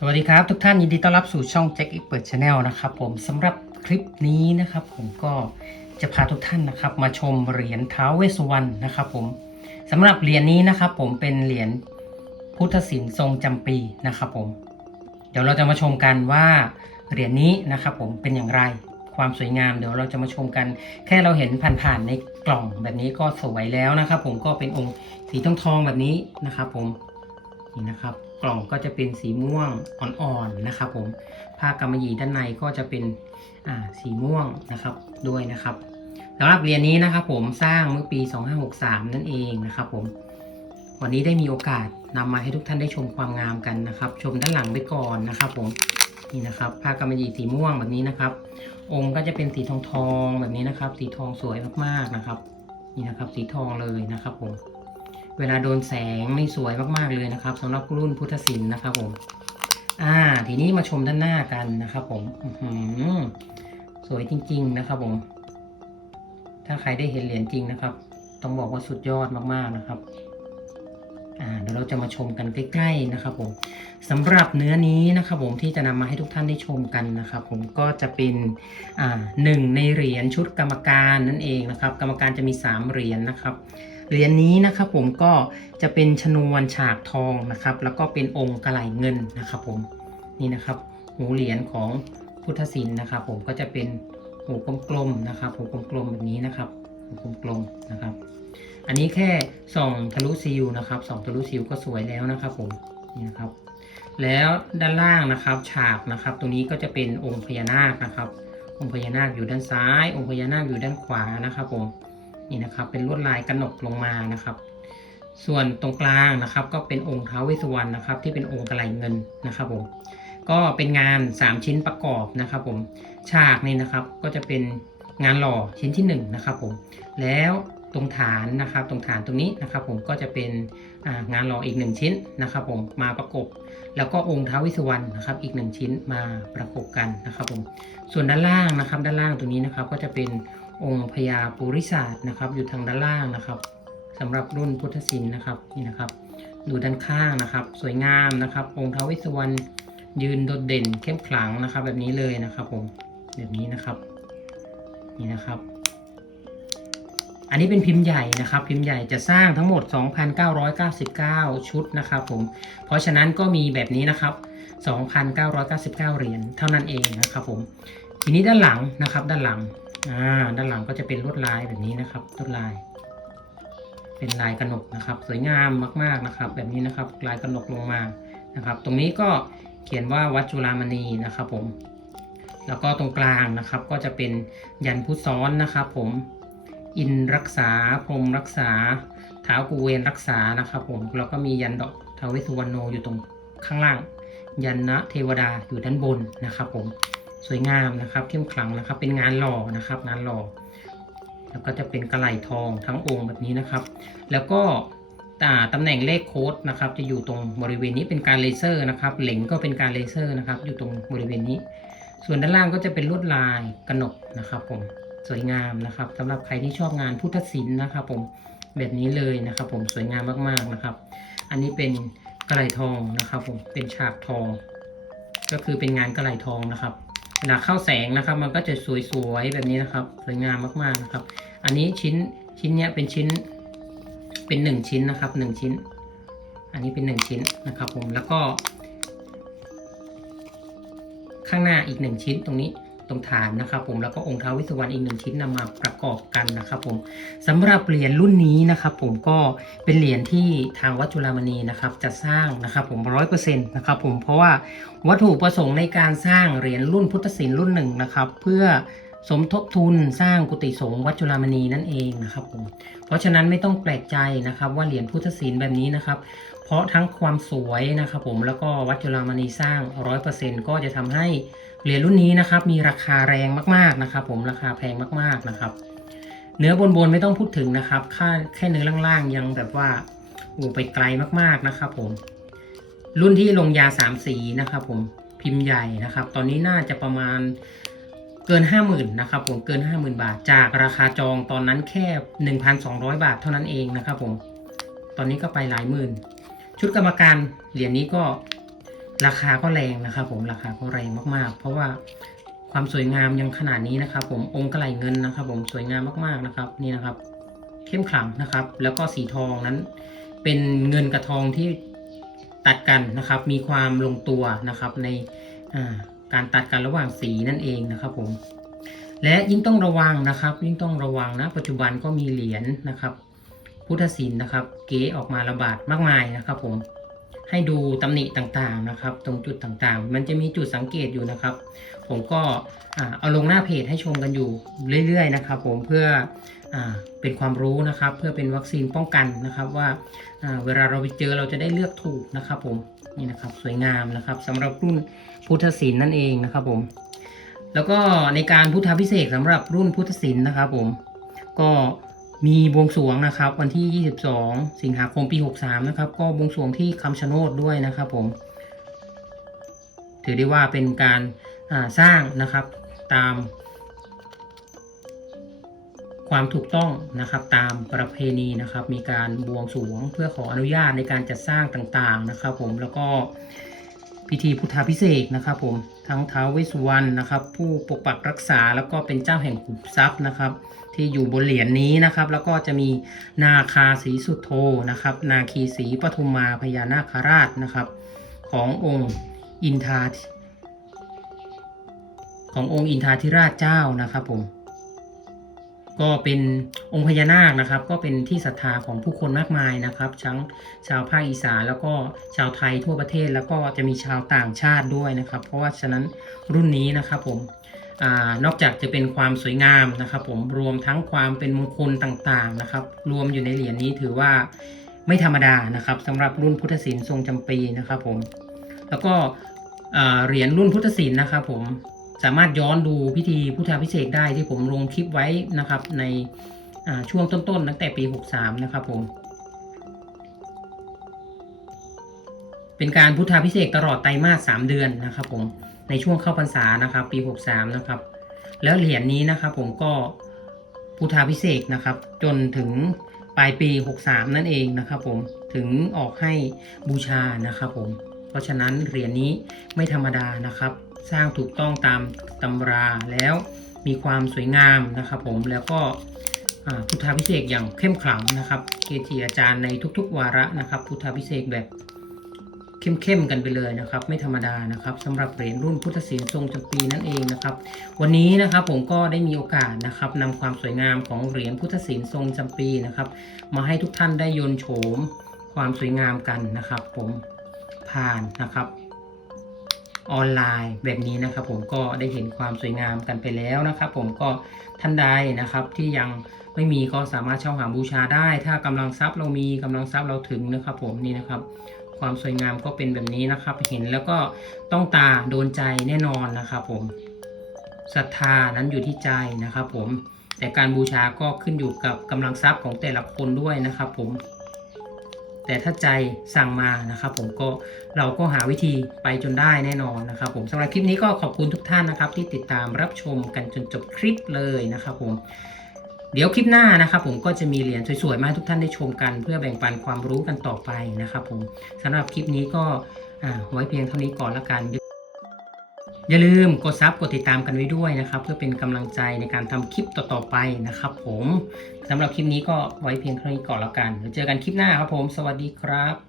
สวัสดีครับทุกท่านยินดีต้อนรับสู่ช่องแจ็คอีเปิดชาแนลนะครับผมสำหรับคลิปนี้นะครับ ผมก็จะพาทุกท่านนะครับ มาชมเหรียญท้าวเวสุวรรณนะครับ ผมสำหรับเหรียญนี้นะครับ ผมเป็นเหรียญพุทธศิลป์ทรงจำปีนะครับผม เดี๋ยวเราจะมาชมกันว่าเหรียญนี้นะครับ ผมเป็นอย่างไรความสวยงามเดี๋ยวเราจะมาชมกัน แค่เราเห็นผ่านๆในกล่องแบบนี้ก็สวยแล้วนะครับ ผมก็เป็นองค์สีทองทองๆแบบนี้นะครับ ผมนี่นะครับ กล่องก็จะเป็นสีม่วงอ่อนๆนะครับผมผ้ากำมะหยี่ด้านในก็จะเป็นอ่าสีม่วงนะครับด้วยนะครับสำหรับเหรียญนี้นะครับผมสร้างเมื่อปี 2563 นั่นเองนะครับผมวันนี้ได้มีโอกาสนำมาให้ทุกท่านได้ชมความงามกันนะครับ ชมด้านหลังไปก่อนนะครับผมนี่นะครับผ้ากำมะหยี่สีม่วงแบบนี้นะครับ องค์ก็จะเป็นสีทองทองๆแบบนี้นะครับ สีทองสวยมากๆนะครับ นี่นะครับสีทองเลยนะครับผม เวลาโดนแสงนี่สวยมากๆเลยนะครับสำหรับรุ่นพุทธศิลป์นะครับผม อ่า ทีนี้มาชมด้านหน้ากันนะครับผมอืสวยจริง ๆ นะครับผม ถ้าใครได้เห็นเหรียญจริงนะครับ ต้องบอกว่าสุดยอดมากๆนะครับอ่าเดี๋ยวเราจะมาชมกันใกล้ ๆนะครับผมสำหรับเนื้อนี้นะครับผมที่จะนำมาให้ทุกท่านได้ชมกันนะครับผมก็จะเป็นอ่าหนึ่งในเหรียญชุดกรรมการนั่นเองนะครับ กรรมการจะมีสามเหรียญนะครับ เหรียญนี้นะครับผมก็จะเป็นชนวนฉากทองนะครับ แล้วก็เป็นองค์กระไหลเงินนะครับผมนี่นะครับ หูเหรียญของพุทธศิลป์นะครับ ผมก็จะเป็นหูกลมๆนะครับหูกลมๆแบบนี้นะครับหูกลมๆนะครับ อันนี้แค่ส่องทะลุซิลนะครับส่องทะลุซิลก็สวยแล้วนะครับ ผมนี่นะครับ แล้วด้านล่างนะครับฉากนะครับ ตรงนี้ก็จะเป็นองค์พญานาคนะครับ องค์พญานาคอยู่ด้านซ้าย องค์พญานาคอยู่ด้านขวานะครับผม นี่นะครับ เป็นลวดลายกระหนกลงมานะครับ ส่วนตรงกลางนะครับ ก็เป็นองค์ท้าวเวสสุวรรณนะครับ ที่เป็นองค์กระไหลเงินนะครับผมก็เป็นงาน 3 ชิ้นประกอบนะครับ ผมฉากนี่นะครับก็จะเป็นงานหล่อชิ้นที่1นะครับผมแล้วตรงฐานนะครับ ตรงฐานตรงนี้นะครับ ผมก็จะเป็นงานหล่ออีกหนึ่งชิ้นนะครับ ผมมาประกบ แล้วก็องค์ท้าวิสุวรรณนะครับ อีกหนึ่งชิ้นมาประกบกันนะครับ ผมส่วนด้านล่างนะครับ ด้านล่างตรงนี้นะครับ ก็จะเป็น องค์พญาปุริศาสตร์นะครับ อยู่ทางด้านล่างนะครับสำหรับรุ่นพุทธศิลป์นะครับนี่นะครับดูด้านข้างนะครับ สวยงามนะครับ องค์ท้าวเวิสุวรรณยืนโดดเด่นเข้มขลังนะครับ แบบนี้เลยนะครับผมแบบนี้นะครับ นี่นะครับ อันนี้เป็นพิมพ์ใหญ่นะครับ พิมพ์ใหญ่จะสร้างทั้งหมด 2,999 ชุดนะครับผมเพราะฉะนั้นก็มีแบบนี้นะครับ 2,999 เหรียญเท่านั้นเองนะครับผมทีนี้ด้านหลังนะครับ ด้านหลัง อ่าด้านหลังก็จะเป็นลวดลายแบบนี้นะครับลวดลาย เป็นลายกระหนกนะครับ สวยงามมากๆนะครับ แบบนี้นะครับ ลายกระหนกลงมานะครับ ตรงนี้ก็เขียนว่าวัดจุฬามณีนะครับ ผม แล้วก็ตรงกลางนะครับ ก็จะเป็นยันพุทธซ้อนนะครับ ผม อินรักษาพรหมรักษาเท้าวกูเวนรักษานะครับ ผมแล้วก็มียันดอกทาวเวสสุวรรณโนอยู่ตรงข้างล่าง ยันนะเทวดาอยู่ด้านบนนะครับ ผม สวยงามนะครับ เข้มขลังนะครับ เป็นงานหล่อนะครับ งานหล่อแล้วก็จะเป็นกระไหลทองทั้งองค์แบบนี้นะครับ แล้วก็อ่าตำแหน่งเลขโค้ดนะครับจะอยู่ตรงบริเวณนี้เป็นการเลเซอร์นะครับ เหล็งก็เป็นการเลเซอร์นะครับ อยู่ตรงบริเวณนี้ ส่วนด้านล่างก็จะเป็นลวดลายกระหนกนะครับ ผมสวยงามนะครับสำหรับใครที่ชอบงานพุทธศิลป์นะครับ ผมแบบนี้เลยนะครับ ผมสวยงามมากๆนะครับ อันนี้เป็นกระไหลทองนะครับ ผมเป็นฉากทอง ก็คือเป็นงานกระไหลทองนะครับ เวลาเข้าแสงนะครับ มันก็จะสวยๆแบบนี้นะครับ สวยงามมากๆนะครับ อันนี้ชิ้นชิ้นเนี้ยเป็นชิ้น เป็นหนึ่งชิ้นนะครับหนึ่งชิ้น อันนี้เป็นหนึ่งชิ้นนะครับผมแล้วก็ ข้างหน้าอีกหนึ่งชิ้นตรงนี้ ตรงฐานนะครับผมแล้วก็องค์ท้าวิสุวรรณอีกหนึ่งชิ้นนำมาประกอบกันนะครับผมสำหรับเหรียญรุ่นนี้นะครับผมก็เป็นเหรียญที่ทางวัดจุฬามณีนะครับจะสร้างนะครับผมร้อยเปอร์เซ็นต์นะครับผมเพราะว่าวัตถุประสงค์ในการสร้างเหรียญรุ่นพุทธศิลป์รุ่นหนึ่งนะครับเพื่อสมทบทุนสร้างกุฏิสงฆ์วัดจุฬามณีนั่นเองนะครับผม เพราะฉะนั้นไม่ต้องแปลกใจนะครับว่าเหรียญพุทธศิลป์แบบนี้นะครับ เพราะทั้งความสวยนะครับผมแล้วก็วัดจุฬามณีสร้างร้อยเปอร์เซ็นต์ก็จะทำให้ เหรียญรุ่นนี้นะครับมีราคาแรงมากๆนะครับ ผมราคาแพงมากๆนะครับ เนื้อบนบนๆไม่ต้องพูดถึงนะครับค่าแค่เนื้อล่างๆยังแบบว่าโอ้ไปไกลมากๆนะครับผมรุ่นที่ลงยาสามสีนะครับ ผมพิมพ์ใหญ่นะครับ ตอนนี้น่าจะประมาณเกิน 5 0,000นะครับผมเกิน 50,000 บาท จากราคาจองตอนนั้นแค่ 1,200 บาทเท่านั้นเองนะครับผมตอนนี้ก็ไปหลายหมื่น ชุดกรรมการเหรียญนี้ก็ ราคาก็แรงนะครับผมราคาก็แรงมากๆ เพราะว่าความสวยงามยังขนาดนี้นะครับ ผมองค์กระไหลเงินนะครับ ผมสวยงามมากๆนะครับ นี่นะครับ เข้มขลังนะครับ แล้วก็สีทองนั้น เป็นเงินกับทองที่ตัดกันนะครับ มีความลงตัวนะครับ ในการตัดกันระหว่างสีนั่นเองนะครับ ผม และยิ่งต้องระวังนะครับ ยิ่งต้องระวังนะ ปัจจุบันก็มีเหรียญนะครับ พุทธศิลป์นะครับ เก๋ออกมาระบาดมากมายนะครับ ผม ให้ดูตำหนิต่างๆนะครับ ตรงจุดต่างๆ มันจะมีจุดสังเกตอยู่นะครับ ผมก็เอาลงหน้าเพจให้ชมกันอยู่เรื่อยๆนะครับผมเพื่ออเป็นความรู้นะครับ เพื่อเป็นวัคซีนป้องกันนะครับ ว่าเวลาเราไปเจอเราจะได้เลือกถูกนะครับผมนี่นะครับสวยงามนะครับสำหรับรุ่นพุทธศิลป์นั่นเองนะครับผมแล้วก็ในการพุทธพิเศษกสำหรับรุ่นพุทธศิลป์นะครับผมก็ มีบวงสรวงนะครับวันที่ 22 สิงหาคมปี 63 นะครับ ก็บวงสรวงที่คำชะโนดด้วยนะครับผม ถือได้ว่าเป็นการาสร้างนะครับตาม ความถูกต้องนะครับตามประเพณีนะครับ มีการบวงสรวงเพื่อขออนุญาตในการจัดสร้างต่างๆนะครับ ผมแล้วก็ พิธีพุทธาพิเศษนะครับผมทั้งท้าวเวสสุวรรณนะครับ ผู้ปกปักรักษาแล้วก็เป็นเจ้าแห่งขุมทรัพย์นะครับ ที่อยู่บนเหรียญนี้นะครับ แล้วก็จะมีนาคาสีสุโธนะครับ นาคีสีปทุมมาพญานาคราชนะครับ ขององค์อินทาขององค์อินทาธิราชเจ้านะครับผม ก็เป็นองค์พญานาคนะครับ ก็เป็นที่ศรัทธาของผู้คนมากมายนะครับทั้งชาวภาคอีสานแล้วก็ชาวไทยทั่วประเทศแล้วก็จะมีชาวต่างชาติด้วยนะครับ เพราะว่าฉะนั้นรุ่นนี้นะครับผมอนอกจากจะเป็นความสวยงามนะครับ ผมรวมทั้งความเป็นมงคลต่างๆนะครับ รวมอยู่ในเหรียญนี้ถือว่าไม่ธรรมดานะครับสำหรับรุ่นพุทธศิลป์ทรงจำปีนะครับผมแล้วก็เหรียญรุ่นพุทธศิลป์นะครับผม สามารถย้อนดูพิธีพุทธาพิเศษได้ที่ผมลงคลิปไว้นะครับ ในช่วงต้นๆตั้งแต่ปี 63 นะครับผม เป็นการพุทธาพิเศษตลอดไตรมาส 3 เดือนนะครับผมในช่วงเข้าพรรษานะครับ ปี 63 นะครับ แล้วเหรียญนี้นะครับผมก็พุทธาพิเศษนะครับ จนถึงปลายปี 63 นั่นเองนะครับผมถึงออกให้บูชานะครับผมเพราะฉะนั้นเหรียญนี้ไม่ธรรมดานะครับ สร้างถูกต้องตามตำราแล้วมีความสวยงามนะครับผมแล้วก็พุทธาพิเศษอย่างเข้มขลังนะครับเกจิอาจารย์ในทุกๆ วาระนะครับ พุทธาพิเศษแบบเข้มๆกันไปเลยนะครับ ไม่ธรรมดานะครับสำหรับเหรียญรุ่นพุทธศิลป์ทรงจำปีนั่นเองนะครับ วันนี้นะครับผมก็ได้มีโอกาสนะครับนำความสวยงามของเหรียญพุทธศิลป์ทรงจำปีนะครับ มาให้ทุกท่านได้ยนโฉมความสวยงามกันนะครับ ผมผ่านนะครับ ออนไลน์แบบนี้นะครับ ผมก็ได้เห็นความสวยงามกันไปแล้วนะครับ ผมก็ท่านใดนะครับที่ยังไม่มีก็สามารถเช่าหาบูชาได้ ถ้ากำลังทรัพย์เรามีกำลังทรัพย์เราถึงนะครับ ผมนี่นะครับ ความสวยงามก็เป็นแบบนี้นะครับ เห็นแล้วก็ต้องตาโดนใจแน่นอนนะครับ ผมศรัทธานั้นอยู่ที่ใจนะครับ ผมแต่การบูชาก็ขึ้นอยู่กับกำลังทรัพย์ของแต่ละคนด้วยนะครับ ผม แต่ถ้าใจสั่งมานะครับ ผมก็เราก็หาวิธีไปจนได้แน่นอนนะครับ ผมสำหรับคลิปนี้ก็ขอบคุณทุกท่านนะครับ ที่ติดตามรับชมกันจนจบคลิปเลยนะครับ ผมเดี๋ยวคลิปหน้านะครับผมก็จะมีเหรียญสวยๆ มาให้ทุกท่านได้ชมกัน เพื่อแบ่งปันความรู้กันต่อไปนะครับผมสำหรับคลิปนี้ก็ไว้เพียงเท่านี้ก่อนละกัน อย่าลืมกดซับกดติดตามกันไว้ด้วยนะครับ เพื่อเป็นกำลังใจในการทำคลิปต่อๆไปนะครับ ผมสำหรับคลิปนี้ก็ไว้เพียงเท่านี้ก่อนแล้วกันเดี๋ยวเจอกันคลิปหน้าครับผม สวัสดีครับ